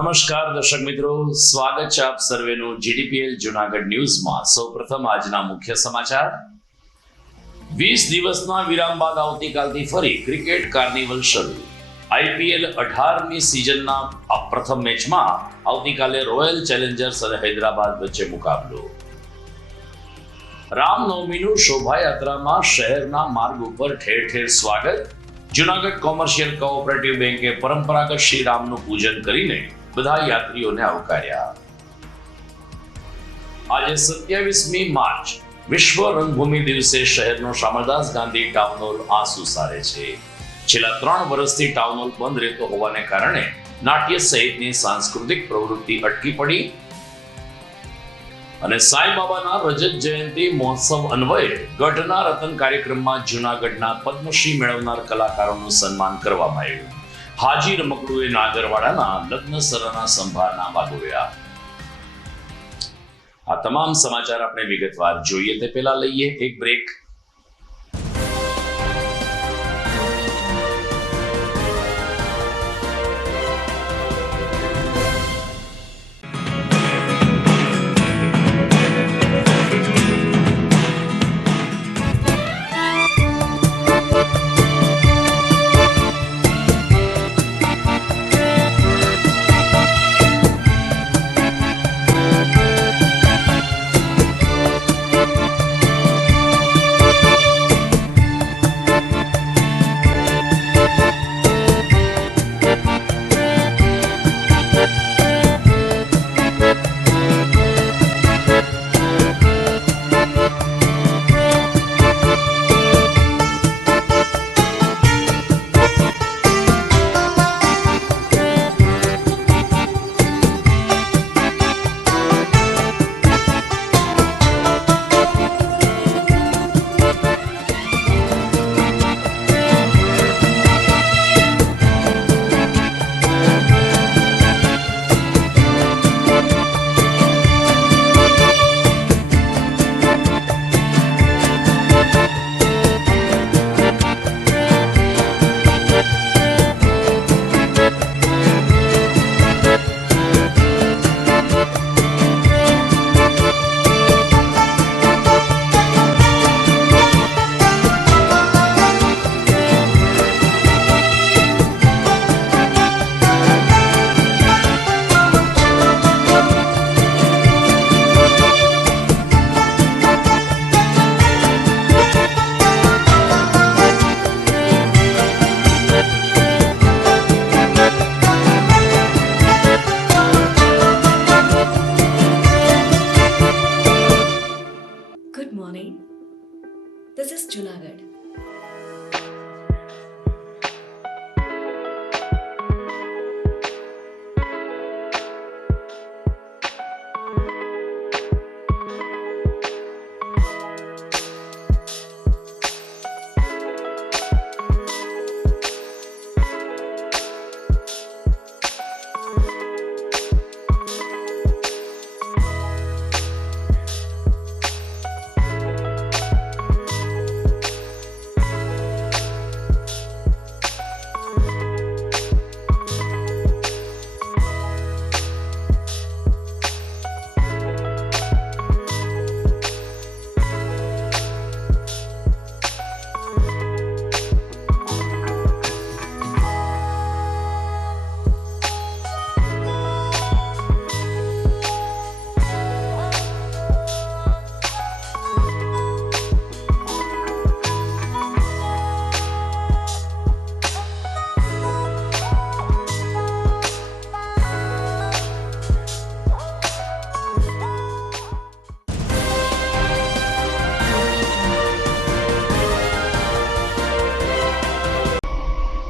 નમસ્કાર દર્શક મિત્રો, સ્વાગત છે આપ સર્વેનું જીડીપીએલ જૂનાગઢ ન્યૂઝમાં। સૌપ્રથમ આજના મુખ્ય સમાચાર। 20 દિવસના વિરામ બાદ આવતીકાલથી ફરી ક્રિકેટ કાર્નિવલ શરૂ। આઈપીએલ 18મી સિઝનના પ્રથમ મેચમાં આવતીકાલે રોયલ ચેલેન્જર્સ અને હૈદરાબાદ વચ્ચે મુકાબલો। રામનવમીનું શોભાયાત્રામાં શહેરના માર્ગ ઉપર ઠેર ઠેર સ્વાગત। જૂનાગઢ કોમર્શિયલ કોઓપરેટિવ બેંકે પરંપરાગત શ્રી રામનું પૂજન કરીને બધા યાત્રીઓને આવકાર્યા। આજે 27મી માર્ચ વિશ્વ રંગભૂમિ દિવસે શહેરનો શામળદાસ ગાંધી ટાઉન હોલ આંસુ સારે છે। છેલ્લા 3 વર્ષથી ટાઉન હોલ બંધ રહેતો હોવાને કારણે નાટ્ય સહિતની સાંસ્કૃતિક પ્રવૃત્તિ અટકી પડી અને સાંઈબાબાના રજત જયંતિ મહોત્સવ અન્વયે ગઢના રતન કાર્યક્રમમાં જૂનાગઢના પદ્મશ્રી મેળવનાર કલાકારોનું સન્માન કરવામાં આવ્યું। હાજી રમકડુએ નાગરવાડાના લગ્ન સરાના સંભારના વાગોવ્યા। આ તમામ સમાચાર આપણે વિગતવાર જોઈએ તે પહેલા લઈએ એક break. Good morning. This is Junagadh.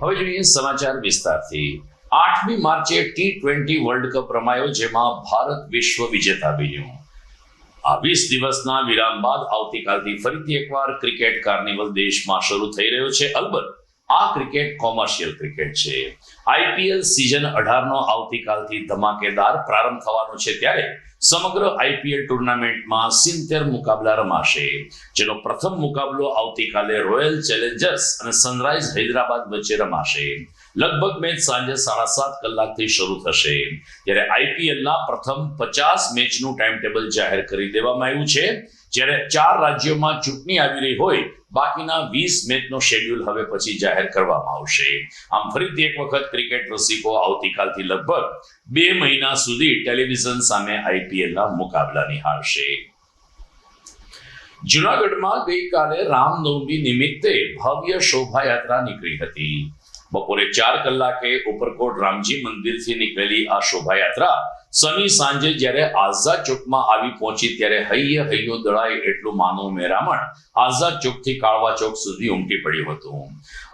હવે જોઈએ સમાચાર વિસ્તારથી। 8મી માર્ચે T20 વર્લ્ડ કપ રમાયો, જેમાં ભારત વિશ્વ વિજેતા બન્યું। આ 20 દિવસના વિરામ બાદ આવતીકાલથી ફરીથી એકવાર ક્રિકેટ કાર્નિવલ દેશમાં શરૂ થઈ રહ્યો છે। અલબત્ત આ ક્રિકેટ કોમર્શિયલ ક્રિકેટ છે। આઈપીએલ સિઝન 18નો આવતીકાલથી ધમાકેદાર પ્રારંભ થવાનો છે, ત્યારે સમગ્ર આઈપીએલ ટુર્નામેન્ટમાં 70 મુકાબલા રમાશે, જેનો પ્રથમ મુકાબલો આવતીકાલે રોયલ ચેલેન્જર્સ અને સનરાઈઝ હૈદરાબાદ વચ્ચે રમાશે. લગભગ મેચ સાંજે 7:30 કલાકથી શરૂ થશે. ત્યારે આઈપીએલના પ્રથમ 50 મેચનું ટાઈમ ટેબલ જાહેર કરી દેવામાં આવ્યું છે. જ્યારે 4 રાજ્યોમાં ચૂંટણી આવી રહી હોય, બાકીના 20 મેચનો શેડ્યુલ હવે પછી જાહેર કરવામાં આવશે. આમ ફરીથી એક વખત ક્રિકેટ રસિકો આવતીકાલથી લગભગ 2 મહિના સુધી ટેલિવિઝન સામે આઈપીએલના મુકાબલા નિહાળશે. જૂનાગઢમાં ગઈકાલે રામનવમી નિમિત્તે ભવ્ય શોભાયાત્રા નીકળી હતી. બપોરે 4 કલાકે ઉપરકોટ રામજી મંદિરથી નીકળેલી આ શોભાયાત્રા શનિ સાંજે જ્યારે આઝાદ ચોકમાં આવી પહોંચી ત્યારે હૈયે હૈયો દળાય એટલું માનવ મેરામણ આઝાદ ચોકથી કાળવા ચોક સુધી ઉમટી પડ્યું હતું.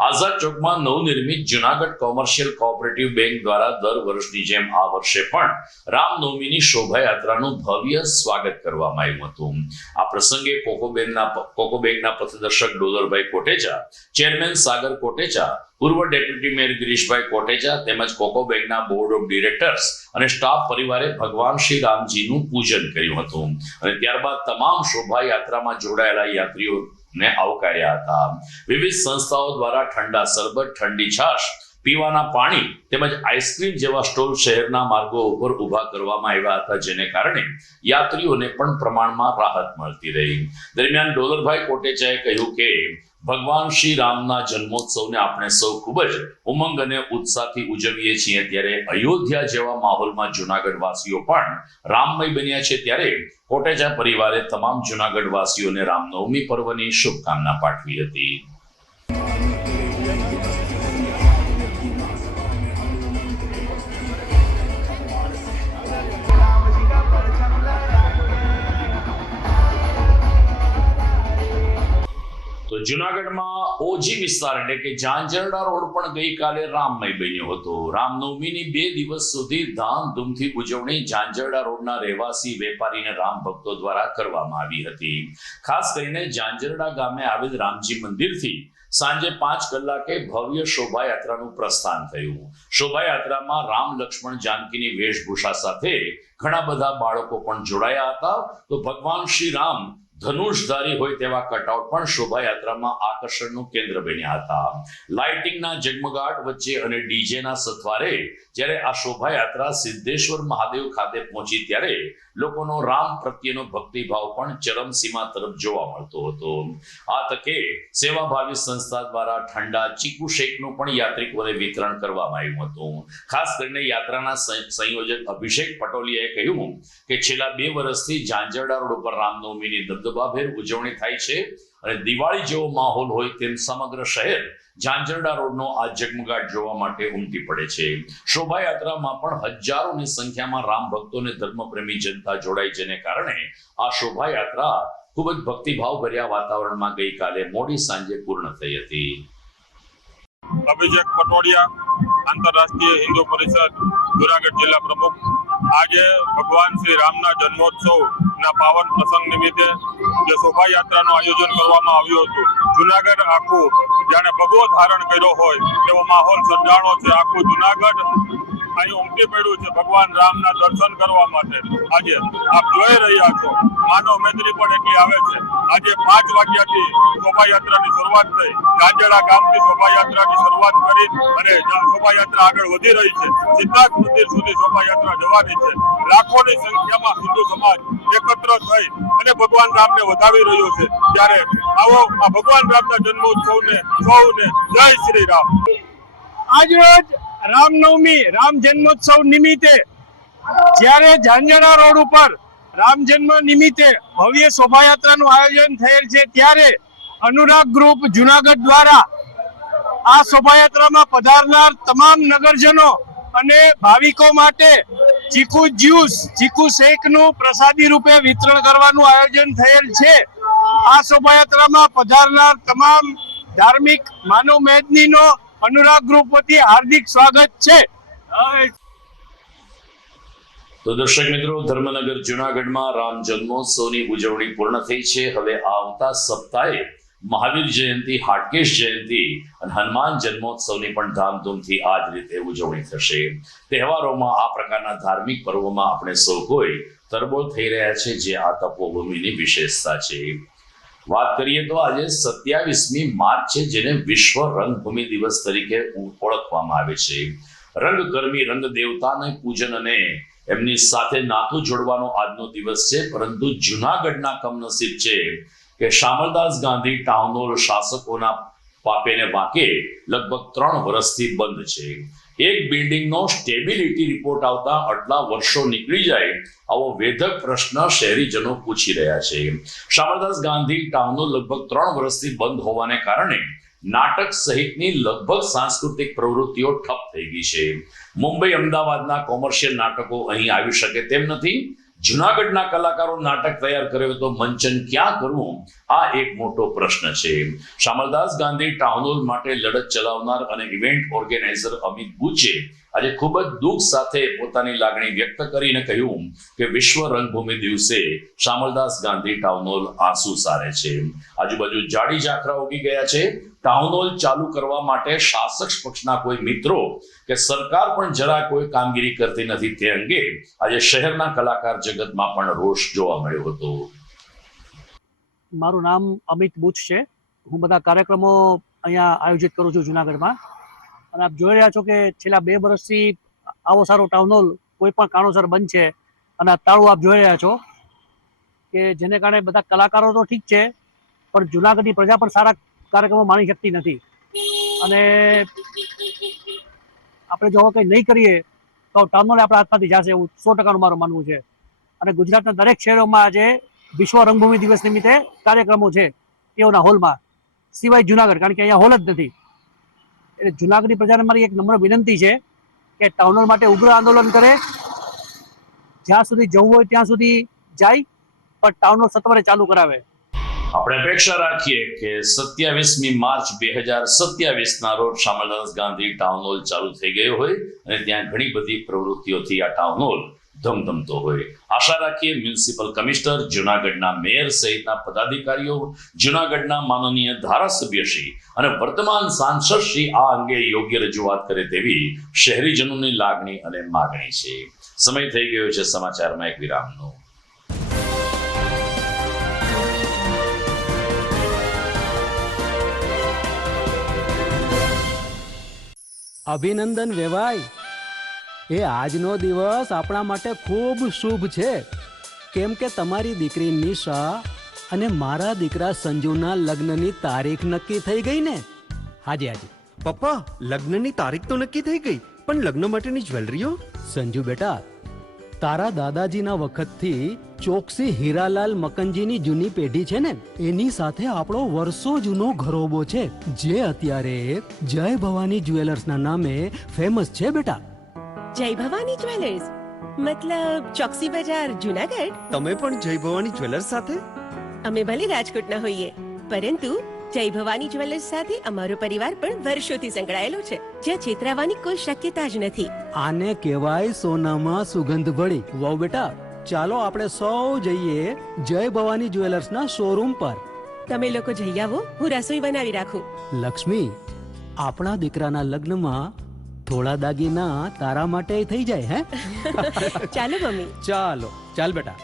આઝાદ ચોકમાં નવનિર્મિત જૂનાગઢ કોમર્શિયલ કોઓપરેટિવ બેંક દ્વારા દર વર્ષની જેમ આ વર્ષે પણ રામનવમીની શોભાયાત્રાનું ભવ્ય સ્વાગત કરવામાં આવ્યું હતું. આ પ્રસંગે કોકો બેંકના પથદર્શક ડોલરભાઈ કોટેચા, ચેરમેન સાગર કોટેચા, પૂર્વ ડેપ્યુટી મેયર ગિરીશભાઈ કોટેચા તેમજ કોકો બેંકના બોર્ડ ઓફ ડિરેક્ટર્સ અને સ્ટાફ પરિવારે ભગવાન શ્રી રામજીનું પૂજન કર્યું હતું અને ત્યારબાદ તમામ શોભાયાત્રામાં જોડાયેલા યાત્રીઓને આવકાર્યા હતા. વિવિધ સંસ્થાઓ દ્વારા ઠંડા શરબત, ઠંડી છાશ, પીવાના પાણી તેમજ આઈસ્ક્રીમ જેવા સ્ટોલ શહેરના માર્ગો ઉપર ઊભા કરવામાં આવ્યા હતા, જેને કારણે યાત્રીઓને પણ પ્રમાણમાં રાહત મળતી રહી. દરમિયાન ડોલરભાઈ કોટેચાએ કહ્યું કે ભગવાન શ્રી રામના જન્મોત્સવને આપણે સૌ ખૂબ જ ઉમંગ અને ઉત્સાહથી ઉજવીએ છીએ, ત્યારે અયોધ્યા જેવા માહોલમાં જૂનાગઢ વાસીઓ પણ રામમય બન્યા છે. ત્યારે કોટેચા પરિવારે તમામ જૂનાગઢ વાસીઓને રામનવમી પર્વની શુભકામના પાઠવી હતી. તો જૂનાગઢમાં ઓજી વિસ્તાર એટલે કે ઝાંઝરડા રોડ પણ ગઈકાલે રામમય બન્યો હતો. રામનવમીની 2 દિવસ સુધી ધામધૂમથી ઉજવણી ઝાંઝરડા રોડના રહેવાસી વેપારી અને રામ ભક્તો દ્વારા કરવામાં આવી હતી. ખાસ કરીને ઝાંઝરડા ગામે આવેલ રામજી મંદિરથી સાંજે 5 કલાકે ભવ્ય શોભાયાત્રાનું પ્રસ્થાન થયું. શોભાયાત્રામાં રામ, લક્ષ્મણ, જાનકીની વેશભૂષા સાથે ઘણા બધા બાળકો પણ જોડાયા હતા. તો ભગવાન શ્રી રામ ધનુષધારી હોય તેવા કટઆઉટ પણ શોભાયાત્રામાં આકર્ષણનું કેન્દ્ર બન્યા હતા. લાઇટિંગના ઝગમગાટ વચ્ચે અને ડીજેના સથવારે જ્યારે આ શોભાયાત્રા સિદ્ધેશ્વર મહાદેવ ખાતે પહોંચી ત્યારે લોકોનો રામ પ્રત્યેનો ભક્તિભાવ પણ ચરમસીમા તરફ જોવા મળતો હતો. આ તકે સેવાભાવી સંસ્થા દ્વારા ઠંડા ચીકુ શેકનું પણ યાત્રિકોને વિતરણ કરવામાં આવ્યું હતું. ખાસ કરીને યાત્રાના સંયોજક અભિષેક પટોલિયાએ કહ્યું કે છેલ્લા 2 વર્ષથી ઝાંઝરડા રોડ ઉપર રામનવમીની દબદબાભેર ઉજવણી થાય છે અને દિવાળી જેવો માહોલ હોય તેમ સમગ્ર શહેર ઝાંઝરડા રોડનો આ ઝગમગાટ જોવા માટે ઉમટી પડે છે. શોભાયાત્રામાં પણ હજારોની સંખ્યામાં રામ ભક્તો અને ધર્મપ્રેમી જનતા જોડાઈ, જેને કારણે આ શોભાયાત્રા ખૂબ જ ભક્તિભાવ ભર્યા વાતાવરણમાં ગઈકાલે મોડી સાંજે પૂર્ણ થઈ હતી. અભિષેક પટોડિયા, આંતરરાષ્ટ્રીય હિન્દુ પરિષદ જૂનાગઢ જિલ્લા પ્રમુખ. આજે ભગવાન શ્રી રામના જન્મોત્સવના પાવન પ્રસંગ નિમિત્તે જે શોભાયાત્રાનું આયોજન કરવામાં આવ્યું હતું, જૂનાગઢ આખું જાણે ભગવો ધારણ કર્યો હોય એવો માહોલ સર્જાણો છે. આખું જૂનાગઢ અહીં ઉમટી પડ્યું છે ભગવાન રામના દર્શન કરવા માટે. આજે આપ જોઈ રહ્યા છો માનવ મેદની પણ એટલી આવે છે. આજે 5 વાગ્યાથી શોભાયાત્રાની શરૂઆત થઈ. ઝાંઝરડા ગામથી શોભાયાત્રાની શરૂઆત કરી અને શોભાયાત્રા આગળ વધી રહી છે. સિદ્ધાર્થ મંદિર સુધી શોભાયાત્રા જવાની છે. લાખોની સંખ્યામાં હિન્દુ સમાજ એકત્ર થઈ અને ભગવાન રામને વધાવી રહ્યો છે. ત્યારે આવો આ ભગવાન રામના જન્મોત્સવને સૌને જય શ્રી રામ. આજરોજ રામનવમી રામ જન્મોત્સવ નિમિત્તે જ્યારે ઝાંઝરડા રોડ ઉપર રામ જન્મ નિમિત્તે ભવ્ય શોભાયાત્રાનું આયોજન થયેલ છે, ત્યારે અનુરાગ ગ્રુપ જુનાગઢ દ્વારા આ શોભાયાત્રામાં પધારનાર તમામ નગરજનો અને ભાવિકો માટે ચીકુ જ્યુસ, ચીકુ શેકનું પ્રસાદી રૂપે વિતરણ કરવાનું આયોજન થયેલ છે. આ શોભાયાત્રામાં પધારનાર તમામ ધાર્મિક માનવ મેદનીનો અનુરાગ ગ્રુપ વતી હાર્દિક સ્વાગત છે. તો દર્શક મિત્રો, ધર્મનગર જૂનાગઢમાં રામ જન્મોત્સવની ઉજવણી પૂર્ણ થઈ છે. હવે આવતા સપ્તાહે મહાવીર જયંતિ, હાટકેશ જયંતિ અને હનુમાન જન્મોત્સવની પણ ધામધૂમથી આ જ રીતે ઉજવણી થશે. તહેવારોમાં આ પ્રકારના ધાર્મિક પર્વોમાં આપણે સૌ કોઈ તરબોળ થઈ રહ્યા છે, જે આ તપોભૂમિની વિશેષતા છે. વાત કરીએ તો આજે 27મી માર્ચ છે, જેને વિશ્વ રંગભૂમિ દિવસ તરીકે ઓળખવામાં આવે છે. રંગકર્મી રંગ દેવતાને પૂજન અને એમની સાથે નાતું જોડવાનો આજનો દિવસ છે. પરંતુ જુનાગઢના કમનસીબ છે કે શામળદાસ ગાંધી ટાઉન હોલ શાસકોના પાપેને વાંકે લગભગ 3 વર્ષથી બંધ છે. એક બિલ્ડિંગનો સ્ટેબિલિટી રિપોર્ટ આવતા આટલા વર્ષો નીકળી જાય આવો વેધક પ્રશ્ન શહેરીજનો પૂછી રહ્યા છે. શામળદાસ ગાંધી ટાઉન હોલ લગભગ 3 વર્ષથી બંધ હોવાને કારણે નાટક સહિતની લગભગ સાંસ્કૃતિક પ્રવૃત્તિઓ ઠપ થઈ ગઈ છે. મુંબઈ, અમદાવાદના કોમર્શિયલ નાટકો અહીં આવી શકે તેમ નથી. જુનાગઢના કલાકારો નાટક તૈયાર કરે તો મંચન ક્યાં કરવું, આ એક મોટો પ્રશ્ન છે. શામળદાસ ગાંધી ટાઉન હોલ માટે લડત ચલાવનાર અને ઇવેન્ટ ઓર્ગેનાઇઝર અમિત બુચે આજે ખૂબ જ દુઃખ સાથે પોતાની લાગણી વ્યક્ત કરીને કહ્યું કે વિશ્વ રંગભૂમિ દિવસે શામળદાસ ગાંધી ટાઉન હોલ આંસુ સારે છે. આજુબાજુ જાડી ઝાંખરા ઉગી ગયા છે. ટાઉન હોલ ચાલુ કરવા માટે શાસક પક્ષના કોઈ મિત્રો કે સરકાર પણ જરા કોઈ કામગીરી કરતી નથી. તે અંગે આજે શહેરના કલાકાર જગતમાં પણ રોષ જોવા મળ્યો હતો. મારું નામ અમિત બુચ છે. હું બધા કાર્યક્રમો અહીંયા આયોજિત કરું છું જુનાગઢમાં, અને આપ જોઈ રહ્યા છો કે છેલ્લા 2 વર્ષથી આવો સારો ટાઉન હોલ કોઈ પણ કારણોસર બંધ છે. અને આ તાળું આપ જોઈ રહ્યા છો કે જેને કારણે બધા કલાકારો તો ઠીક છે, પણ જુનાગઢની પ્રજા પણ સારા કાર્યક્રમો માણી શકતી નથી. અને આપણે જો કંઈ નહીં કરીએ તો ટાઉન હોલ આપણા હાથમાંથી જશે એવું 100% મારું માનવું છે. અને ગુજરાતના દરેક શહેરોમાં આજે વિશ્વ રંગભૂમિ દિવસ નિમિત્તે કાર્યક્રમો છે તેઓના હોલમાં, સિવાય જુનાગઢ, કારણ કે અહીંયા હોલ જ નથી. એટલે જુનાગઢની પ્રજાને મારી એક નમ્ર વિનંતી છે કે ટાઉન હોલ માટે ઉગ્ર આંદોલન કરે, જ્યાં સુધી જવું હોય ત્યાં સુધી જાય, પણ ટાઉન હોલ સત્વરે ચાલુ કરાવે. આપણે અપેક્ષા રાખીએ કે 27મી માર્ચ 2027ના રોજ શામળદાસ ગાંધી ટાઉન હોલ ચાલુ થઈ ગયો હોય અને ત્યાં ઘણી બધી પ્રવૃત્તિઓથી આ ટાઉન હોલ ધમધમતો હોય. આશા રાખીએ મ્યુનિસિપલ કમિશનર, જુનાગઢના મેયર સહિતના પદાધિકારીઓ, જુનાગઢના માનનીય ધારાસભ્યશ્રી અને વર્તમાન સાંસદશ્રી આ અંગે યોગ્ય રજૂઆત કરે તેવી શહેરીજનોની લાગણી અને માગણી છે. સમય થઈ ગયો છે સમાચારમાં એક વિરામનો. અભિનંદન વેવાય, એ આજનો દિવસ આપણા માટે ખૂબ શુભ છે, કેમ કે તમારી દીકરી નિશા અને મારા દીકરા સંજુના લગ્નની તારીખ નક્કી થઈ ગઈ ને. હાજી હાજી પપ્પા, લગ્નની તારીખ તો નક્કી થઈ ગઈ, પણ લગ્ન માટેની જ્વેલરીઓ? સંજુ બેટા, તારા દાદાજીના વખતથી ચોકસી હીરાલાલ મકનજીની જૂની પેઢી છે ને, એની સાથે આપણો વર્ષો જૂનો ઘરોબો છે, જે અત્યારે જય ભવાની જ્વેલર્સના નામે ફેમસ છે બેટા. જય ભવાની જ્વેલર્સ મતલબ ચોકસી બજાર, જુનાગઢ? તમે પણ જય ભવાની જ્વેલર્સ સાથે? અમે ભલે રાજકોટના હોઈએ, પરંતુ જય ભવાની જ્વેલર્સ સાથે અમારો પરિવાર પણ વર્ષોથી સંકળાયેલો છે, જ્યાં છેતરાવાની કોઈ શક્યતા જ નથી. આને કહેવાય સોનામાં સુગંધ ભળી. વાવ બેટા, ચાલો આપણે સૌ જઈએ જય ભવાની જ્વેલર્સના શોરૂમ પર. તમે લોકો જઈ આવો, હું રસોઈ બનાવી રાખું. લક્ષ્મી, આપણા દીકરાના લગ્નમાં થોડા દાગીના તારા માટે થઈ જાય. હે ચાલો મમ્મી. ચાલો ચાલ બેટા.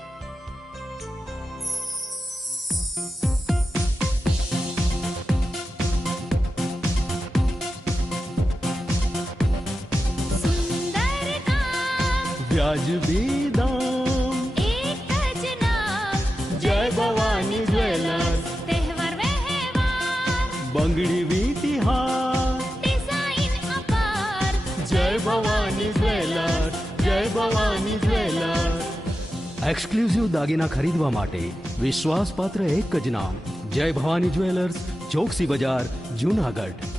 વ્યાજબી દામ, એક જ નામ, જય ભવાની જ્વેલર્સ. તહેવાર વ્યવહાર, બંગડી વીટી હાર, ડિઝાઇન અપાર, જય ભવાની જ્વેલર્સ, જય ભવાની જ્વેલર્સ. એક્સક્લુઝિવ દાગીના ખરીદવા માટે વિશ્વાસપાત્ર એક જ નામ, જય ભવાની જ્વેલર્સ, ચોકસી બજાર, જુનાગઢ.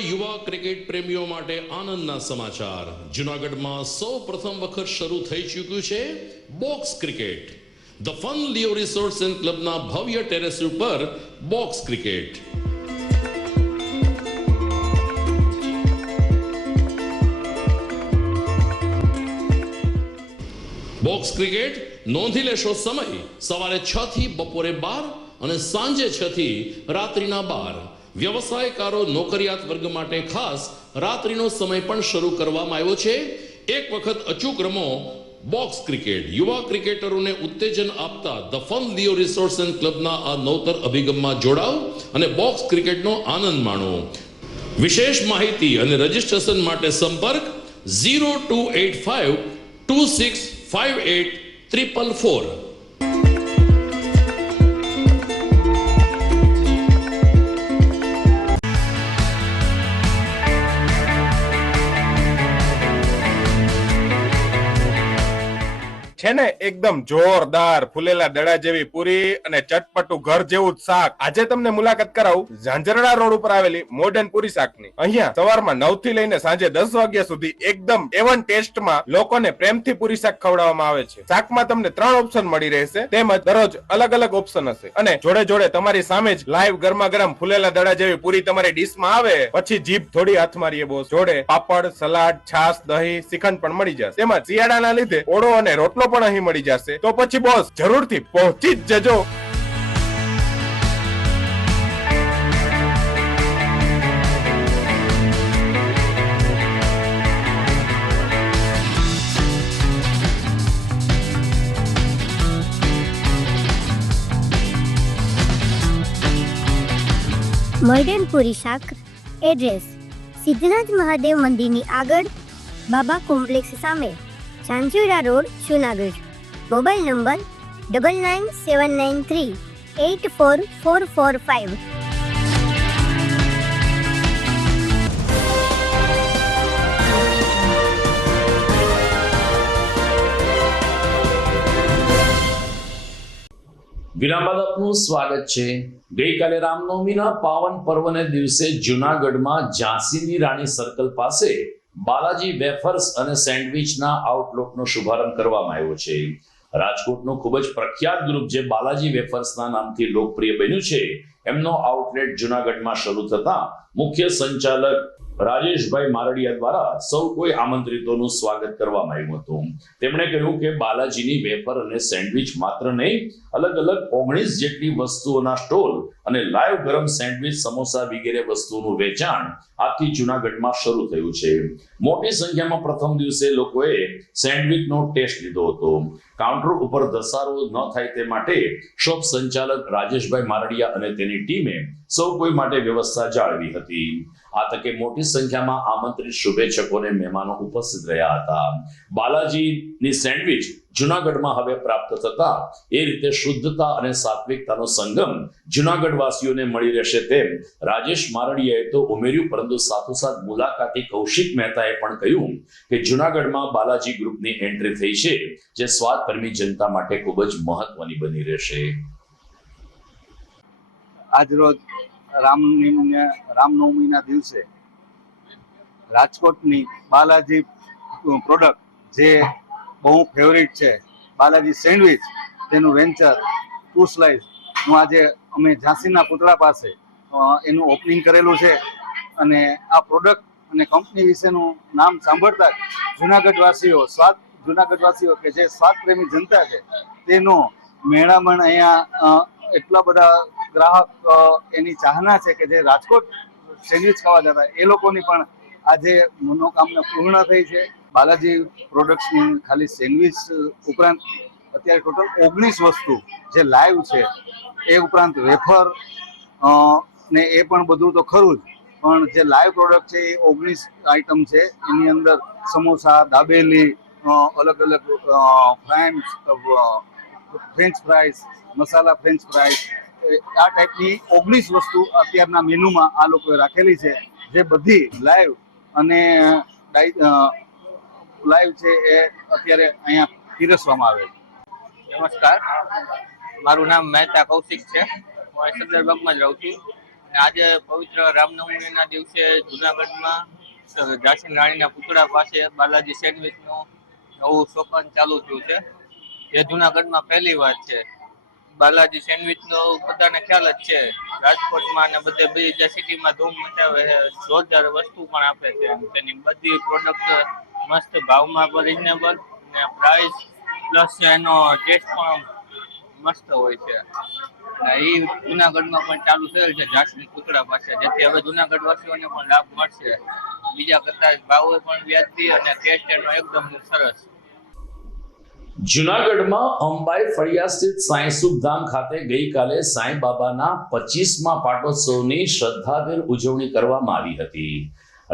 યુવા ક્રિકેટ પ્રેમીઓ માટે આનંદના સમાચાર. જૂનાગઢમાં સૌ પ્રથમ વખત શરૂ થઈ ચૂક્યું છે box cricket. The fun Leo resorts and ક્લબના ભવ્ય ટેરેસ ઉપર બોક્સ ક્રિકેટ. બોક્સ ક્રિકેટ નોંધી લેશો સમય સવારે 6 થી બપોરે 12 અને સાંજે 6 થી રાત્રિના 12. વ્યવસાયકારો નોકરિયાત વર્ગ માટે ખાસ રાત્રિનો સમય પણ શરૂ કરવામાં આવ્યો છે. એક વખત અચૂક રમો બોક્સ ક્રિકેટ. યુવા ક્રિકેટરોને ઉત્તેજન આપતા the fun Leo resorts and ક્લબના આ નવતર અભિગમમાં જોડાઓ અને બોક્સ ક્રિકેટનો આનંદ માણો. વિશેષ માહિતી અને રજીસ્ટ્રેશન માટે સંપર્ક 0285 2658 444. છે ને એકદમ જોરદાર ફૂલેલા દડા જેવી પૂરી અને ચટપટું ઘર જેવું જ શાક. આજે તમને મુલાકાત કરાવું ઝાંઝરડા રોડ ઉપર આવેલી મોડર્ન પૂરી શાકની. અહીંયા સવારમાં 9 થી લઈને સાંજે 10 વાગ્યા સુધી એકદમ એવન ટેસ્ટમાં લોકોને પ્રેમથી પૂરી શાક ખવડાવવામાં આવે છે. શાકમાં તમને 3 ઓપ્શન મળી રહેશે, તેમજ દરરોજ અલગ અલગ ઓપ્શન હશે અને જોડે જોડે તમારી સામે જ લાઈવ ગરમા ગરમ ફૂલેલા દડા જેવી પૂરી તમારી ડીશમાં આવે પછી જીભ થોડી હાથ મારીએ બોસ. જોડે પાપડ, સલાડ, છાશ, દહીં, શ્રીખંડ પણ મળી જશે. તેમજ શિયાળાના લીધે ઓળો અને રોટલો પણ અહીં મળી જશે. તો પછી બોસ જરૂરથી પહોંચી જ જજો. મોડર્ન પૂરી શાક. એડ્રેસ સિદ્ધનાથ મહાદેવ મંદિરની આગળ, બાબા કોમ્પ્લેક્સ સામે, Zanzarda road, Junagadh. Mobile number 9979384445. વિરામ બાદ આપનું સ્વાગત છે. ગઈકાલે રામનવમીના પાવન પર્વને દિવસે જૂનાગઢમાં ઝાંસીની રાણી સર્કલ પાસે બાલાજી વેફર્સ અને સેન્ડવિચના આઉટલેટનો શુભારંભ કરવામાં આવ્યો છે. રાજકોટનું ખૂબ જ પ્રખ્યાત ગ્રુપ જે બાલાજી વેફર્સના નામથી લોકપ્રિય બન્યું છે, એમનો આઉટલેટ જૂનાગઢમાં શરૂ થતા મુખ્ય સંચાલક રાજેશભાઈ મારડિયા દ્વારા સૌ કોઈ આમંત્રિતોનું સ્વાગત કરવામાં આવ્યું હતું. તેમણે કહ્યું કે બાલાજીની વેફર અને સેન્ડવિચ માત્ર નહીં, અલગ અલગ 19 જેટલી વસ્તુઓના સ્ટોલ અને લાઈવ ગરમ સેન્ડવિચ, સમોસા વગેરે વસ્તુઓનું વેચાણ આજથી જૂનાગઢમાં શરૂ થયું છે. મોટી સંખ્યામાં પ્રથમ દિવસે લોકોએ સેન્ડવિચનો ટેસ્ટ લીધો હતો. કાઉન્ટર ઉપર ધસારો ન થાય તે માટે શોપ સંચાલક રાજેશભાઈ મારડિયા અને તેની ટીમે સૌ કોઈ માટે વ્યવસ્થા જાળવી હતી. આ તકે મોટી સંખ્યામાં આમંત્રિત શુભેચ્છકો અને મહેમાનો ઉપસ્થિત રહ્યા હતા. બાલાજીની સેન્ડવિચ જૂનાગઢમાં હવે પ્રાપ્ત થતા એ રીતે શુદ્ધતા અને સાત્વિકતાનો સંગમ જૂનાગઢ વાસીઓને મળી રહેશે તેમ રાજેશ મારડિયાએ તો ઉમેર્યું, પરંતુ સાથોસાથ મુલાકાતી કૌશિક મહેતાએ પણ કહ્યું કે જૂનાગઢમાં બાલાજી ગ્રુપની એન્ટ્રી થઈ છે, જે સ્વાદ પ્રેમી જનતા માટે ખૂબ જ મહત્વની બની રહેશે. આજ રોજ રામનવમીના દિવસે રાજકોટની બાલાજી પ્રોડક્ટ જે બહુ ફેવરિટ છે, બાલાજી સેન્ડવિચ, તેનું વેન્ચર 2 સ્લાઇસ નું આજે અમે ઝાંસીના પુતળા પાસે એનું ઓપનિંગ કરેલું છે. અને આ પ્રોડક્ટ અને કંપની વિશેનું નામ સાંભળતા જ જૂનાગઢવાસીઓ કે જે સ્વાદ પ્રેમી જનતા છે તેનો મેળામણ અહીંયા એટલા બધા ગ્રાહક એની ચાહના છે કે જે રાજકોટ સેન્ડવિચ ખાવા જતા એ લોકોની પણ આજે મનોકામના પૂર્ણ થઈ છે. બાલાજી પ્રોડક્ટ્સની ખાલી સેન્ડવિચ ઉપરાંત અત્યારે ટોટલ 19 વસ્તુ જે લાઈવ છે, એ ઉપરાંત વેફર ને એ પણ બધું તો ખરું જ, પણ જે લાઈવ પ્રોડક્ટ છે એ 19 આઈટમ છે. એની અંદર સમોસા, દાબેલી, અલગ અલગ ફ્રેન્ચ ફ્રાઈઝ, મસાલા ફ્રેન્ચ ફ્રાઈઝ, આ ટાઈપની 19 વસ્તુ અત્યારના મેનુમાં આ લોકોએ રાખેલી છે, જે બધી લાઈવ અને લાઈવ છે એ અત્યારે અહીંયા પીરસવામાં આવે છે. નમસ્કાર, મારું નામ મહેતા કૌશિક છે. હું સદરબાગમાં જ રહું છું. આજે પવિત્ર રામનવમીના દિવસે જુનાગઢમાં ઝાંસી રાણીના પુતળા પાસે બાલાજી સેન્ડવિચનું નવું સોપાન ચાલુ થયું છે. એ જુનાગઢમાં પહેલી વાર છે. બાલાજી સેન્ડવિચનો બધાને ખ્યાલ જ છે, રાજકોટમાં અને બધે બીજા સિટીમાં ધૂમ મચાવે છે. જોરદાર વસ્તુ પણ આપે છે. તેની બધી પ્રોડક્ટ મસ્ત ભાવમાં પણ રિઝનેબલ અને પ્રાઇસ પ્લસ એનો ટેસ્ટ પણ મસ્ત હોય છે. એ જુનાગઢમાં પણ ચાલુ થયેલ છે ઝાંસી પુતળા પાસે, જેથી હવે જુનાગઢ વાસીઓને પણ લાભ મળશે. બીજા કરતા ભાવ પણ વ્યાજબી અને ટેસ્ટ એનો એકદમ સરસ. જુનાગઢમાં અંબાઈ ફળિયા સ્થિત સાંઈ સુખધામ ખાતે ગઈકાલે સાંઈ બાબાના 25મા પાટોત્સવની શ્રદ્ધાભેર ઉજવણી કરવામાં આવી હતી.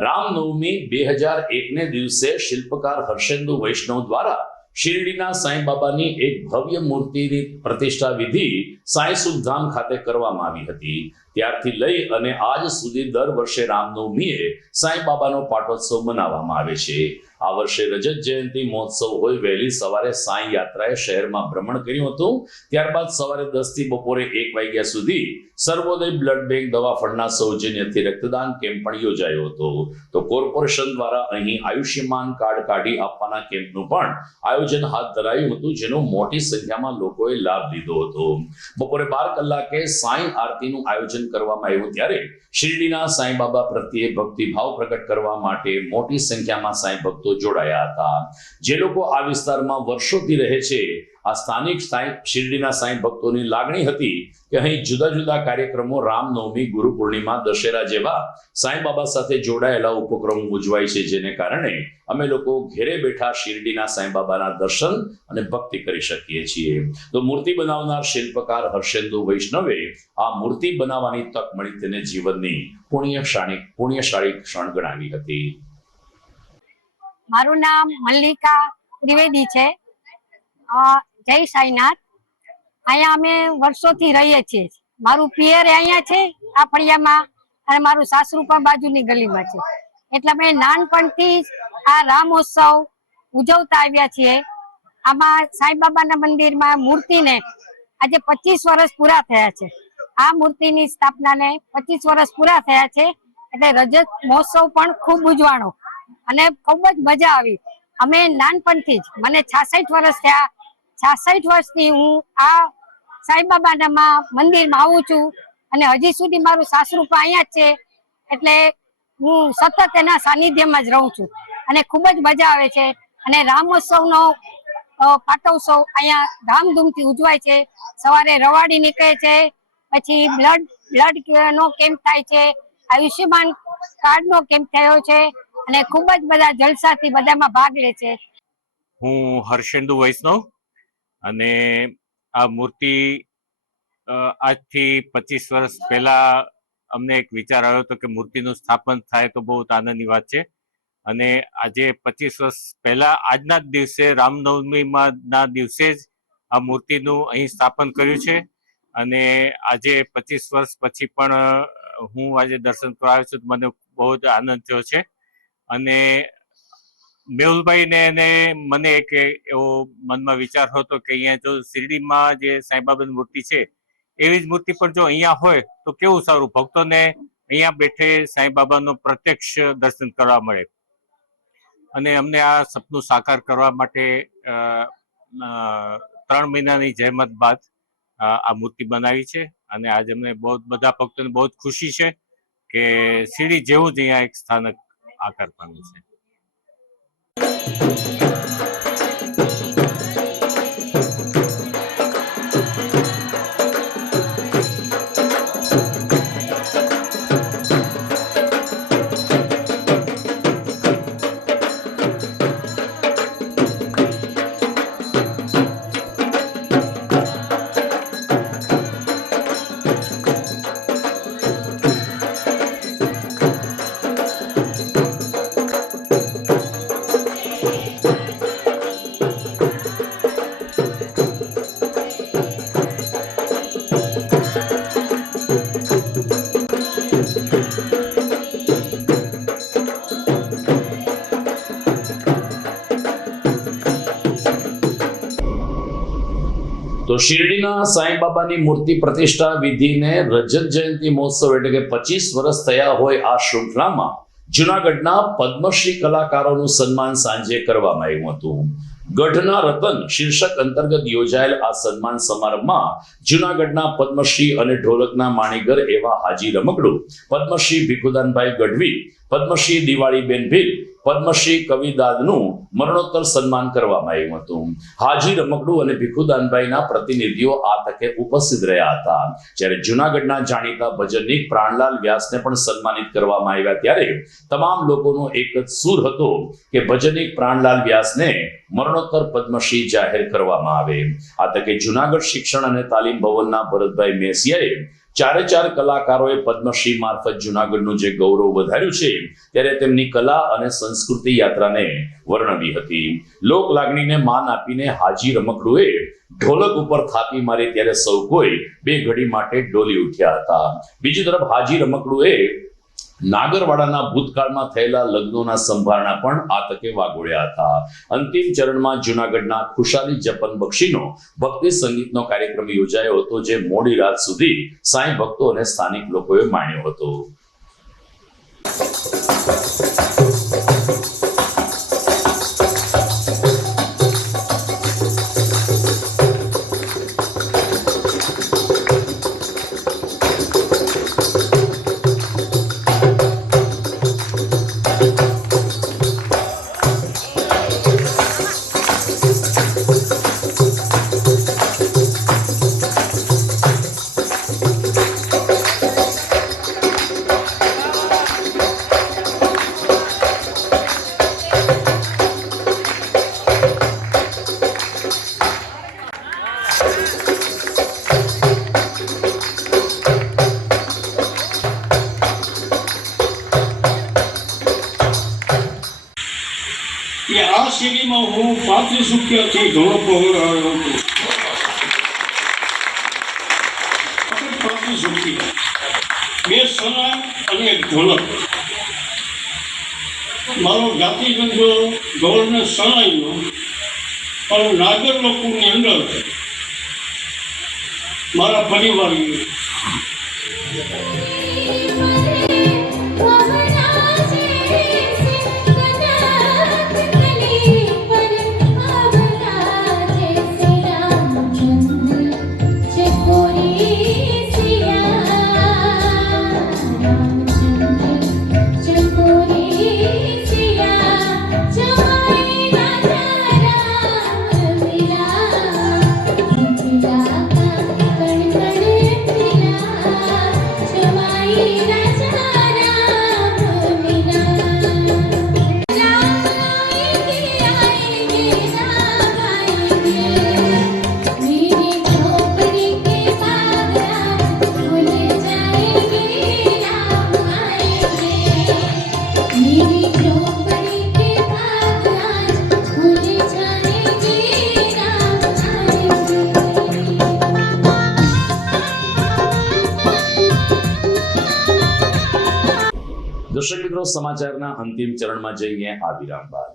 રામનવમી 2001ને દિવસે શિલ્પકાર હર્ષેન્દુ વૈષ્ણવ દ્વારા શિરડીના સાંઈ બાબાની એક ભવ્ય મૂર્તિની પ્રતિષ્ઠા વિધિ સાંઈ સુખધામ ખાતે કરવામાં આવી હતી. ત્યારથી લઈ અને આજ સુધી દર વર્ષે રામનવમીએ સાંઈ બાબાનો પાટોત્સવ મનાવવામાં આવે છે. આ વર્ષે રજત જયંતિ મહોત્સવ હોય વહેલી સવારે સાંઈ યાત્રાએ શહેરમાં ભ્રમણ કર્યું હતું. ત્યારબાદ સવારે 10 થી બપોરે 1 વાગ્યા સુધી સર્વોદય બ્લડ બેંક દવાખાના સૌજન્યથી રક્તદાન કેમ્પ પણ યોજાયો હતો. તો કોર્પોરેશન દ્વારા અહીં આયુષ્યમાન કાર્ડ કાઢી આપવાના કેમ્પનું પણ આયોજન હાથ ધરાયું હતું, જેનો મોટી સંખ્યામાં લોકોએ લાભ લીધો હતો. બપોરે 12 કલાકે સાંઈ આરતીનું આયોજન કરવામાં આવ્યું, ત્યારે શિરડીના સાંઈ બાબા પ્રત્યે ભક્તિભાવ પ્રગટ કરવા માટે મોટી સંખ્યામાં સાંઈ ભક્તો જોડાયા હતા. જે લોકો આ વિસ્તારમાં વર્ષોથી રહે છે, આ સ્થાનિક શિરડીના સાંઈ ભક્તોની લાગણી હતી કે અહીં જુદા જુદા કાર્યક્રમો રામનવમી, ગુરુ પૂર્ણિમા, દશેરા જેવા સાંઈ બાબા સાથે જોડાયેલા ઉપક્રમો ઉજવાય છે, જેને કારણે અમે લોકો ઘેરે બેઠા શિરડીના સાંઈ બાબાના દર્શન અને ભક્તિ કરી શકીએ છીએ. તો મૂર્તિ બનાવનાર શિલ્પકાર હર્ષેન્દુ વૈષ્ણવે આ મૂર્તિ બનાવવાની તક મળી તેને જીવનની પુણ્યશાળી ક્ષણ ગણાવી હતી. મારું નામ મલ્લિકા ત્રિવેદી છે. જય સાંઈનાથ. અહીંયા અમે વર્ષોથી રહીએ છીએ. મારું પિયર અહીંયા છે આ ફળિયામાં, અને મારું સાસરું પણ બાજુની ગલીમાં છે. એટલે અમે નાનપણથી આ રામોત્સવ ઉજવતા આવ્યા છીએ. આમાં સાંઈબાબાના મંદિરમાં મૂર્તિને આજે 25 વર્ષ પૂરા થયા છે. આ મૂર્તિની સ્થાપનાને 25 વર્ષ પૂરા થયા છે, એટલે રજત મહોત્સવ પણ ખૂબ ઉજવાણો અને ખૂબ જ મજા આવી. અમે નાનપણથી જ, મને 66 વર્ષ થયા, 66 વર્ષથી હું આ સાંઈબાબાના મંદિરમાં આવું છું, અને હજી સુધી મારું સાસરું પણ અહીંયા જ છે. એટલે હું સતત એના સાનિધ્યમાં જ રહું છું અને ખૂબ જ મજા આવે છે. અને રામોત્સવનો પાટોત્સવ અહીંયા ધામધૂમથી ઉજવાય છે. સવારે રવાડી નીકળે છે, પછી બ્લડ નો કેમ્પ થાય છે, આયુષ્યમાન કાર્ડનો કેમ્પ થયો છે, અને ખૂબ જ બધા જલસાથી બધામાં ભાગ લે છે. હું હર્ષેન્દુ વૈષ્ણવ, અને આ મૂર્તિ આજથી 25 વર્ષ પહેલા અમને એક વિચાર આવ્યો હતો કે મૂર્તિનું સ્થાપન થાય તો બહુ આનંદની વાત છે. અને આજે 25 વર્ષ પહેલા આજના જ દિવસે રામનવમીના દિવસે જ આ મૂર્તિનું અહીં સ્થાપન કર્યું છે. અને આજે 25 વર્ષ પછી પણ હું આજે દર્શન કરવા આવ્યો છું, મને બહુ જ આનંદ થયો છે. અને મેહુલભાઈને મને એક એવો મનમાં વિચાર હતો કે અહીંયા જો શિરડીમાં જે સાંઈબાબાની મૂર્તિ છે એવી જ મૂર્તિ પણ જો અહીંયા હોય તો કેવું સારું, ભક્તોને અહીંયા બેઠે સાંઈબાબાનો પ્રત્યક્ષ દર્શન કરવા મળે. અને અમને આ સપનું સાકાર કરવા માટે 3 મહિનાની જહેમત બાદ આ મૂર્તિ બનાવી છે. અને આજે અમને બહુ બધા ભક્તોને બહુ જ ખુશી છે કે શિરડી જેવું જ અહીંયા એક સ્થાનક આકાર પામ્યું છે. તો શિરડીના સાંઈબાબાની મૂર્તિ પ્રતિષ્ઠા વિધિને રજત જયંતિ મહોત્સવ એટલે કે 25 વર્ષ થયા હોય આ શૃંખલામાં જૂનાગઢના પદ્મશ્રી કલાકારોનું સન્માન સાંજે કરવામાં આવ્યું હતું. ગઢના રતન શીર્ષક અંતર્ગત યોજાયેલ આ સન્માન સમારંભમાં જૂનાગઢના પદ્મશ્રી અને ઢોલકના માણીગર એવા હાજી રમકડું, પદ્મશ્રી ભીખુદાનભાઈ ગઢવી, પદ્મશ્રી દિવાળીબેન ભીલ, પદ્મશ્રી કવિદાદનું મરણોત્તર સન્માન કરવામાં આવ્યું હતું. હાજી રમકડું અને ભીખુદાનભાઈના પ્રતિનિધિઓ આ તકે ઉપસ્થિત રહ્યા હતા. જ્યારે જૂનાગઢના જાણીતા ભજનીક પ્રાણલાલ વ્યાસને પણ સન્માનિત કરવામાં આવ્યા ત્યારે તમામ લોકોનો એક જ સૂર હતો કે ભજનીક પ્રાણલાલ વ્યાસને મરણોત્તર પદ્મશ્રી જાહેર કરવામાં આવે. આ તકે જૂનાગઢ શિક્ષણ અને તાલીમ ભવનના ભરતભાઈ મેસિયાએ 4 કલાકારોએ પદ્મશ્રી મારફત જૂનાગઢનું જે ગૌરવ વધાર્યું છે ત્યારે તેમની કલા અને સંસ્કૃતિ યાત્રાને વર્ણવી હતી. લોક લાગણીને માન આપીને હાજી રમકડુએ ઢોલક ઉપર થાપી મારી ત્યારે સૌ કોઈ બે ઘડી માટે ડોલી ઉઠ્યા હતા. બીજી તરફ હાજી રમકડુએ નાગરવાડાના ભૂતકાળમાં થયેલા લગ્નોના સંભારણા પણ આ તકે વાગોળ્યા હતા. અંતિમ ચરણમાં જૂનાગઢના ખુશાલી જપન બક્ષીનો ભક્તિ સંગીતનો કાર્યક્રમ યોજાયો હતો, જે મોડી રાત સુધી સાંઈ ભક્તો અને સ્થાનિક લોકોએ માણ્યો હતો. આ શેરીમાં હું 35 રૂપિયાથી ઘણો પહોંચાડ્યો હતો. 35 રૂપિયા, 2 સણા અને 1 ઢોલક. મારો જાતિ ધંધો ગવર્નર સણાઈનો, પણ નાગર લોકોની અંદર મારા પરિવારીઓ દર્શક મિત્રો, સમાચારના અંતિમ ચરણમાં જઈએ આ વિરામ બાદ.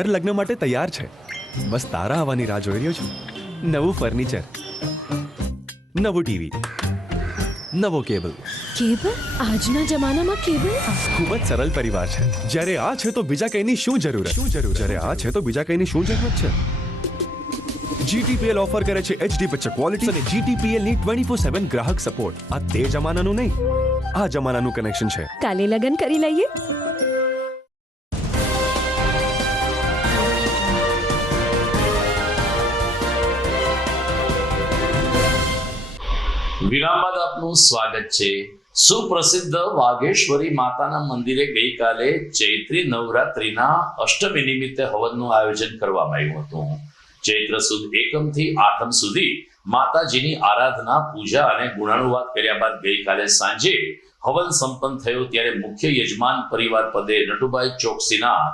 ઘર લગ્ન માટે તૈયાર છે. બસ તારા આવવાની રાહ જોઈ રહ્યો છું. નવું ફર્નિચર, નવું ટીવી, નવો કેબલ. કેબલ? આજના જમાનામાં કેબલ? ખૂબ જ સરળ પરિવાર છે. જ્યારે આ છે તો બીજા કઈની શું જરૂરત? જ્યારે આ છે તો બીજા કઈની શું જરૂરત છે? GTPL ઓફર કરે છે HD પિક્ચર ક્વોલિટી અને GTPL ની 24/7 ગ્રાહક સપોર્ટ. આ તે જમાનાનું નહીં, આ જમાનાનું કનેક્શન છે. કાલે લગન કરી લઈએ. વિરામ બાદ આપનું સ્વાગત છે. સુપ્રસિદ્ધ વાઘેશ્વરી માતાના મંદિરે ગઈકાલે ચૈત્રી નવરાત્રીના અષ્ટમી નિમિત્તે હવનનું આયોજન કરવામાં આવ્યું હતું. ચૈત્ર સુદ એકમથી આઠમ સુધી માતાજીની આરાધના, પૂજા અને ગુણાનુવાદ કર્યા બાદ ગઈકાલે સાંજે હવન સંપન્ન થયો ત્યારે મુખ્ય યજમાન પરિવાર પદે નટુભાઈ ચોકસીના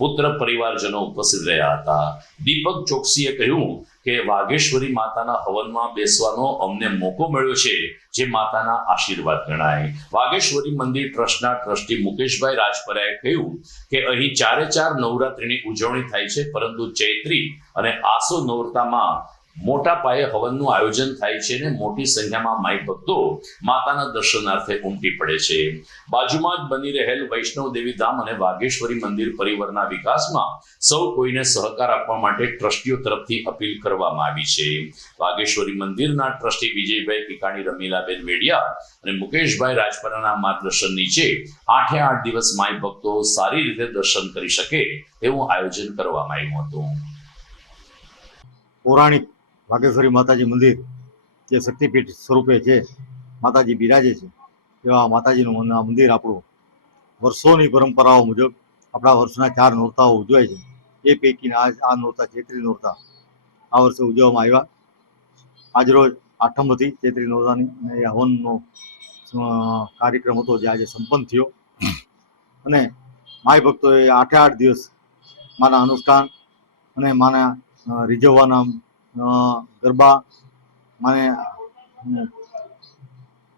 પુત્ર પરિવારજનો ઉપસ્થિત રહ્યા હતા. દીપક ચોકસીએ કહ્યું કે વાઘેશ્વરી માતાના હવનમાં બેસવાનો અમને મોકો મળ્યો છે, જે માતાના આશીર્વાદ ગણાય. વાઘેશ્વરી મંદિર ટ્રસ્ટના ટ્રસ્ટી મુકેશભાઈ રાજપરાએ કહ્યું કે અહીં 4 નવરાત્રીની ઉજવણી થાય છે, પરંતુ ચૈત્રી અને આસો નોરતામાં મોટા પાયે હવનનું આયોજન થાય છે અને મોટી સંખ્યામાં માઈ ભક્તો માતાના દર્શનાર્થે ઉમટી પડે છે. બાજુમાં જ બની રહેલ વૈષ્ણવ દેવી ધામ અને વાઘેશ્વરી મંદિર પરિવારના વિકાસમાં સૌ કોઈને સહકાર આપવા માટે ટ્રસ્ટીઓ તરફથી અપીલ કરવામાં આવી છે. વાઘેશ્વરી મંદિરના ટ્રસ્ટી વિજયભાઈ પિકાણી, રમીલાબેન વેડિયા અને મુકેશભાઈ રાજપરાના માર્ગદર્શન નીચે 8 દિવસ માઈ ભક્તો સારી રીતે દર્શન કરી શકે તેવું આયોજન કરવામાં આવ્યું હતું. પૌરાણિક વાઘેશ્વરી માતાજી મંદિર જે શક્તિપીઠ સ્વરૂપે છે, માતાજી બિરાજે છે, એવા માતાજીનું મંદિર આપણું વર્ષોની પરંપરાઓ મુજબ આપણા વર્ષના 4 નોરતાઓ ઉજવાય છે. એ પૈકીના આ નોરતા ચૈત્રી નોરતા આ વર્ષે ઉજવવામાં આવ્યા. આજરોજ આઠમ હતી ચૈત્રી નોરતાની અને એ હવનનો કાર્યક્રમ હતો જે આજે સંપન્ન થયો અને માય ભક્તોએ 8 દિવસ માના અનુષ્ઠાન અને માના રીઝવવાના ગરબા, માને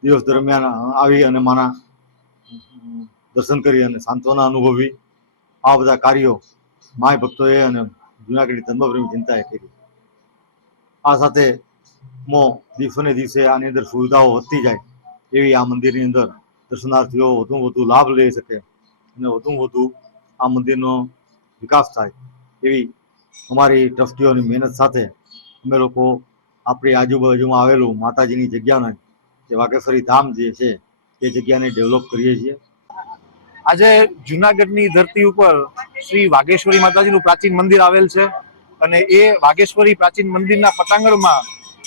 દિવસ દરમિયાન આવી અને માના દર્શન કરી અને સાંત્વના અનુભવી. આ બધા કાર્યો માય ભક્તોએ અને જૂનાગઢની ધર્મપ્રેમી જનતાએ કરી. આ સાથે દિવસે ને દિવસે આની અંદર સુવિધાઓ વધતી જાય એવી આ મંદિરની અંદર દર્શનાર્થીઓ વધુ લાભ લઈ શકે અને વધુ આ મંદિરનો વિકાસ થાય એવી અમારી ટ્રસ્ટીઓની મહેનત સાથે અમે લોકો આપણી આજુબાજુમાં આવેલું માતાજીની જગ્યાને જે વાઘેશ્વરી ધામ જે છે એ જગ્યાને ડેવલપ કરીએ છીએ. આજે જુનાગઢની ધરતી ઉપર શ્રી વાઘેશ્વરી માતાજીનું પ્રાચીન મંદિર આવેલ છે અને એ વાઘેશ્વરી પ્રાચીન મંદિરના પટાંગણમાં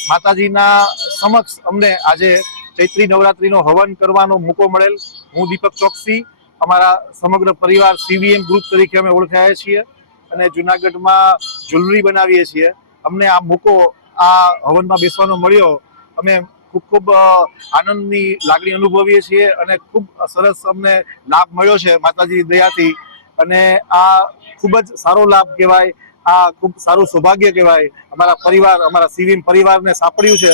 માતાજીના સમક્ષ અમને આજે ચૈત્રી નવરાત્રીનો હવન કરવાનો મોકો મળેલ. હું દીપક ચોકસી, અમારા સમગ્ર પરિવાર CVM ગ્રુપ તરીકે અમે ઓળખાયા છીએ અને જુનાગઢમાં જ્વેલરી બનાવીએ છીએ. અમને આ મોકો આ હવનમાં બેસવાનો મળ્યો. અમે ખૂબ આનંદની લાગણી અનુભવીએ છીએ અને ખૂબ સરસ અમને લાભ મળ્યો છે માતાજીની દયાથી અને આ ખૂબ જ સારો લાભ કહેવાય. આ ખૂબ સારું સૌભાગ્ય કહેવાય. અમારા પરિવાર, અમારા CVM પરિવારને સાંપડ્યું છે.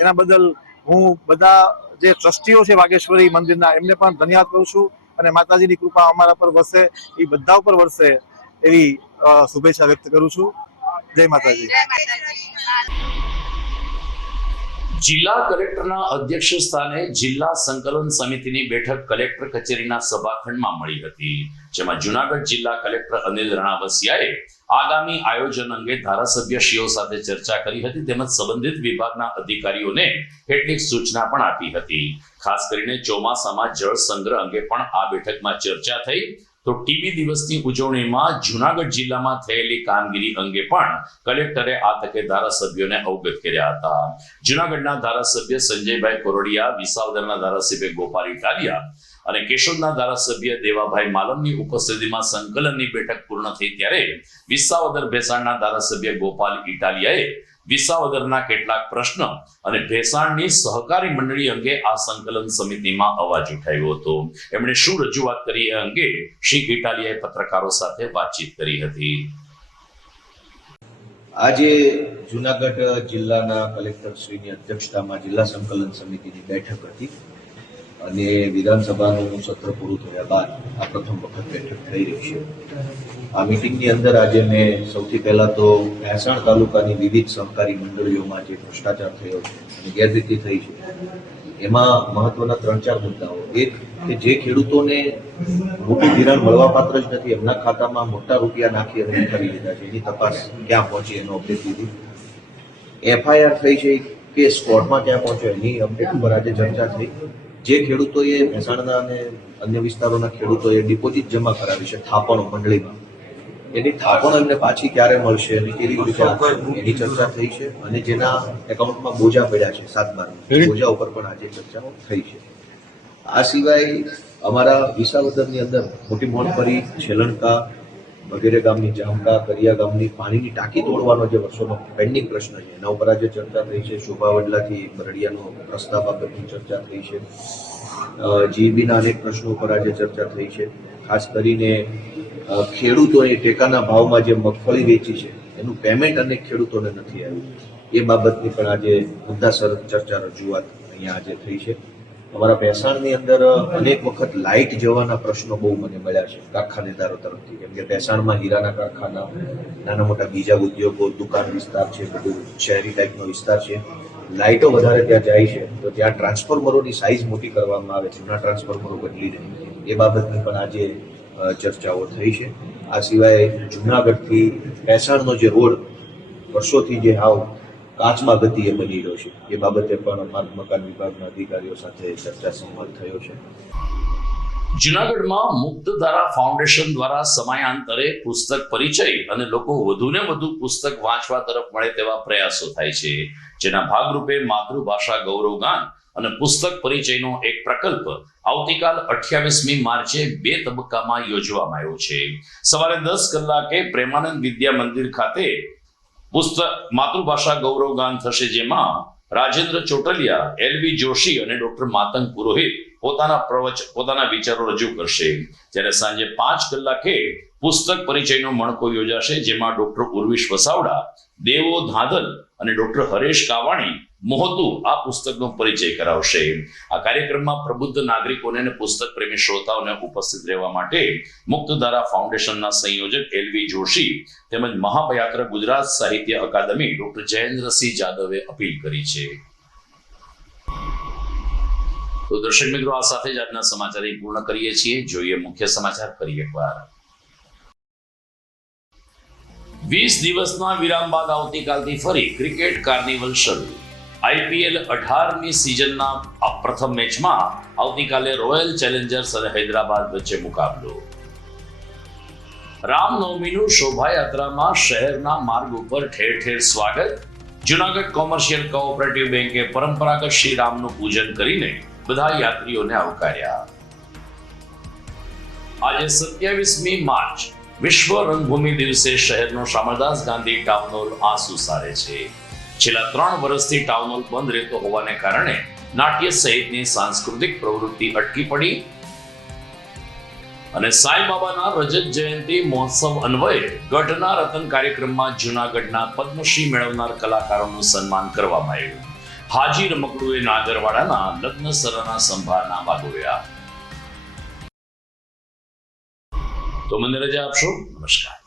એના બદલ હું બધા જે ટ્રસ્ટીઓ છે વાઘેશ્વરી મંદિરના એમને પણ ધન્યવાદ કરું છું અને માતાજીની કૃપા અમારા પર વરસે, એ બધા ઉપર વરસે એવી શુભેચ્છા વ્યક્ત કરું છું. જય માતાજી. જિલ્લા કલેક્ટરના અધ્યક્ષ સ્થાને જિલ્લા સંકલન સમિતિની બેઠક કલેક્ટર કચેરીના સભાખંડમાં મળી હતી, જેમાં જૂનાગઢ જિલ્લા કલેક્ટર અનિલ રણાવસિયાએ આગામી આયોજન અંગે ધારાસભ્યશ્રીઓ સાથે ચર્ચા કરી હતી તેમજ સંબંધિત વિભાગના અધિકારીઓને કેટલીક સૂચના પણ આપી હતી. ખાસ કરીને ચોમાસામાં જળ સંગ્રહ અંગે પણ આ બેઠકમાં ચર્ચા થઈ. તો ટીબી દિવસની ઉજવણીમાં જૂનાગઢ જિલ્લામાં થયેલી કામગીરી અંગે પણ કલેક્ટરે આ તકે ધારાસભ્યોને અવગત કર્યા હતા. જૂનાગઢના ધારાસભ્ય સંજયભાઈ કોરડિયા, વિસાવદરના ધારાસભ્ય ગોપાલ ઇટાલિયા અને કેશોદના ધારાસભ્ય દેવાભાઈ માલમની ઉપસ્થિતિમાં સંકલનની બેઠક પૂર્ણ થઈ ત્યારે વિસાવદર ભેસાણના ધારાસભ્ય ગોપાલ ઇટાલિયાએ વિસાવદરના કેટલાક પ્રશ્ન અને ભેસાણની સહકારી મંડળી અંગે આ સંકલન સમિતિમાં અવાજ ઉઠાવ્યો હતો. એમણે શું રજૂઆત કરી એ અંગે શ્રી ઇટાલિયાએ પત્રકારો સાથે વાતચીત કરી હતી. આજે જૂનાગઢ જિલ્લાના કલેક્ટર શ્રીની અધ્યક્ષતામાં જિલ્લા સંકલન સમિતિની બેઠક હતી. અને વિધાનસભાનું સત્ર પૂરું થયા બાદ આ પ્રથમ વખત બેઠક થઈ રહી છે. આ મિટિંગની અંદર આજે મેં સૌથી પહેલા તો મહેસાણા તાલુકાની વિવિધ સહકારી મંડળીઓમાં જે ભ્રષ્ટાચાર થયો છે અને ગેરરીતિ થઈ છે એમાં મહત્વના 3-4 મુદ્દાઓ. એક કે જે ખેડૂતોને મોટું ધિરાણ મળવાપાત્ર જ નથી, એમના ખાતામાં મોટા રૂપિયા નાખી અને કરી લીધા છે, એની તપાસ ક્યાં પહોંચી એનો અપડેટ લીધી. FIR થઈ છે, કેસ કોર્ટમાં ક્યાં પહોંચ્યો એની અપડેટ ઉપર આજે ચર્ચા થઈ. જે ખેડૂતોએ મહેસાણાના અને અન્ય વિસ્તારોના ખેડૂતોએ ડિપોઝિટ જમા કરાવી છે થાપણો મંડળીમાં, એની થાપણો એમને પાછી ક્યારે મળશે અને કેવી રીતે એની ચર્ચા થઈ છે. અને જેના એકાઉન્ટમાં બોજા પડ્યા છે 7/12 બોજા ઉપર પણ આજે ચર્ચાઓ થઈ છે. આ સિવાય અમારા વિસાવદરની અંદર મોટી મોણપરી, છેલણકા વગેરે ગામની જામકા, કરિયા ગામની પાણીની ટાંકી તોડવાનો જે વર્ષોનો પેન્ડિંગ પ્રશ્ન છે એના ઉપર આજે ચર્ચા થઈ છે. શોભાવડલાથી બરડિયાનો રસ્તા બાબતની ચર્ચા થઈ છે. જીબીના અનેક પ્રશ્નો ઉપર આજે ચર્ચા થઈ છે. ખાસ કરીને ખેડૂતોએ ટેકાના ભાવમાં જે મગફળી વેચી છે એનું પેમેન્ટ અનેક ખેડૂતોને નથી આવ્યું, એ બાબતની પણ આજે મુદ્દાસર ચર્ચા રજૂઆત અહીંયા આજે થઈ છે. અમારા ભેસાણની અંદર અનેક વખત લાઇટ જવાના પ્રશ્નો બહુ મને મળ્યા છે કારખાનેદારો તરફથી, કેમ કે ભેસાણમાં હીરાના કારખાના, નાના મોટા બીજા ઉદ્યોગો, દુકાન વિસ્તાર છે, બધું શહેરી ટાઈપનો વિસ્તાર છે. લાઇટો વધારે ત્યાં જાય છે તો ત્યાં ટ્રાન્સફોર્મરોની સાઇઝ મોટી કરવામાં આવે છે, જૂના ટ્રાન્સફોર્મરો બદલી રહે, એ બાબતની પણ આજે ચર્ચાઓ થઈ છે. આ સિવાય જૂનાગઢથી ભેસાણનો જે રોડ વર્ષોથી જે હાવ કાચમાં ગતિએ બની રહ્યો છે એ બાબતે પણ માર્ગ મકાન વિભાગના અધિકારીઓ સાથે ચર્ચા સંવાદ થયો છે. જૂનાગઢમાં મુક્તધારા ફાઉન્ડેશન દ્વારા સમયાંતરે પુસ્તક પરિચય અને લોકો વધુને વધુ પુસ્તક વાંચવા તરફ મળે તેવા પ્રયાસો થાય છે, જેના ભાગરૂપે માતૃભાષા ગૌરવગાન અને પુસ્તક પરિચયનો એક પ્રકલ્પ આવતીકાલ 28મી માર્ચે 2 તબક્કામાં યોજવામાં આવ્યો છે. સવારે 10 કલાકે પ્રેમાનંદ વિદ્યા મંદિર ખાતે પુસ્તક માતૃભાષા ગૌરવગાન થશે, જેમાં રાજેન્દ્ર ચોટલિયા, LV જોશી અને ડોક્ટર માતંગ પુરોહિત પોતાના વિચારો રજૂ કરશે. જ્યારે સાંજે 5 કલાકે પુસ્તક પરિચયનો મણકો યોજાશે, જેમાં ડોક્ટર ઉર્વિશ વસાવડા, દેવો ધાંધલ અને ડોક્ટર હરેશ કાવાણી મોહતુ આ પુસ્તકનો પરિચય કરાવશે. આ કાર્યક્રમમાં પ્રબુદ્ધ નાગરિકોને અને પુસ્તક પ્રેમી શ્રોતાઓને ઉપસ્થિત રહેવા માટે મુક્તધારા ફાઉન્ડેશનના સંયોજક LV જોશી તેમજ મહાપયાત્રા ગુજરાત સાહિત્ય અકાદમી ડોક્ટર જયેન્દ્રસિંહ જાદવે અપીલ કરી છે. તો દર્શક મિત્રો, આ સાથે જ આજના સમાચાર પૂર્ણ કરીએ છીએ. જોઈએ મુખ્ય સમાચાર ફરી એકવાર. 20 દિવસના વિરામ બાદ આવતીકાલથી ફરી ક્રિકેટ કાર્નિવલ શરૂ. IPL 18મી સિઝનના પ્રથમ મેચમાં આવતીકાલે રોયલ ચેલેન્જર્સ અને હૈદરાબાદ વચ્ચે મુકાબલો. રામનવમીનું શોભાયાત્રામાં શહેરના માર્ગ ઉપર ઠેર ઠેર સ્વાગત. જૂનાગઢ કોમર્શિયલ કોઓપરેટિવ બેંકે પરંપરાગત શ્રી રામનું પૂજન કરીને બધા યાત્રીઓને આવકાર્યા. આજે 27મી માર્ચ વિશ્વ રંગભૂમિ દિવસે શહેરનો શામળદાસ ગાંધી ટાઉન હોલ આંસુ સારે છે. છેલ્લા 3 વર્ષથી ટાઉન હોલ બંધ રહેતો હોવાને કારણે નાટ્ય સહિતની સાંસ્કૃતિક પ્રવૃત્તિ અટકી પડી અને સાંઈબાબાના રજત જયંતિ મહોત્સવ અન્વયે ગઢના રતન કાર્યક્રમમાં જૂનાગઢના પદ્મશ્રી મેળવનાર કલાકારોનું સન્માન કરવામાં આવ્યું. હાજી રમકડુએ નાગરવાડાના લગ્ન સરાના સંભાળના વાગોવ્યા. તો મને રજા આપશો. નમસ્કાર.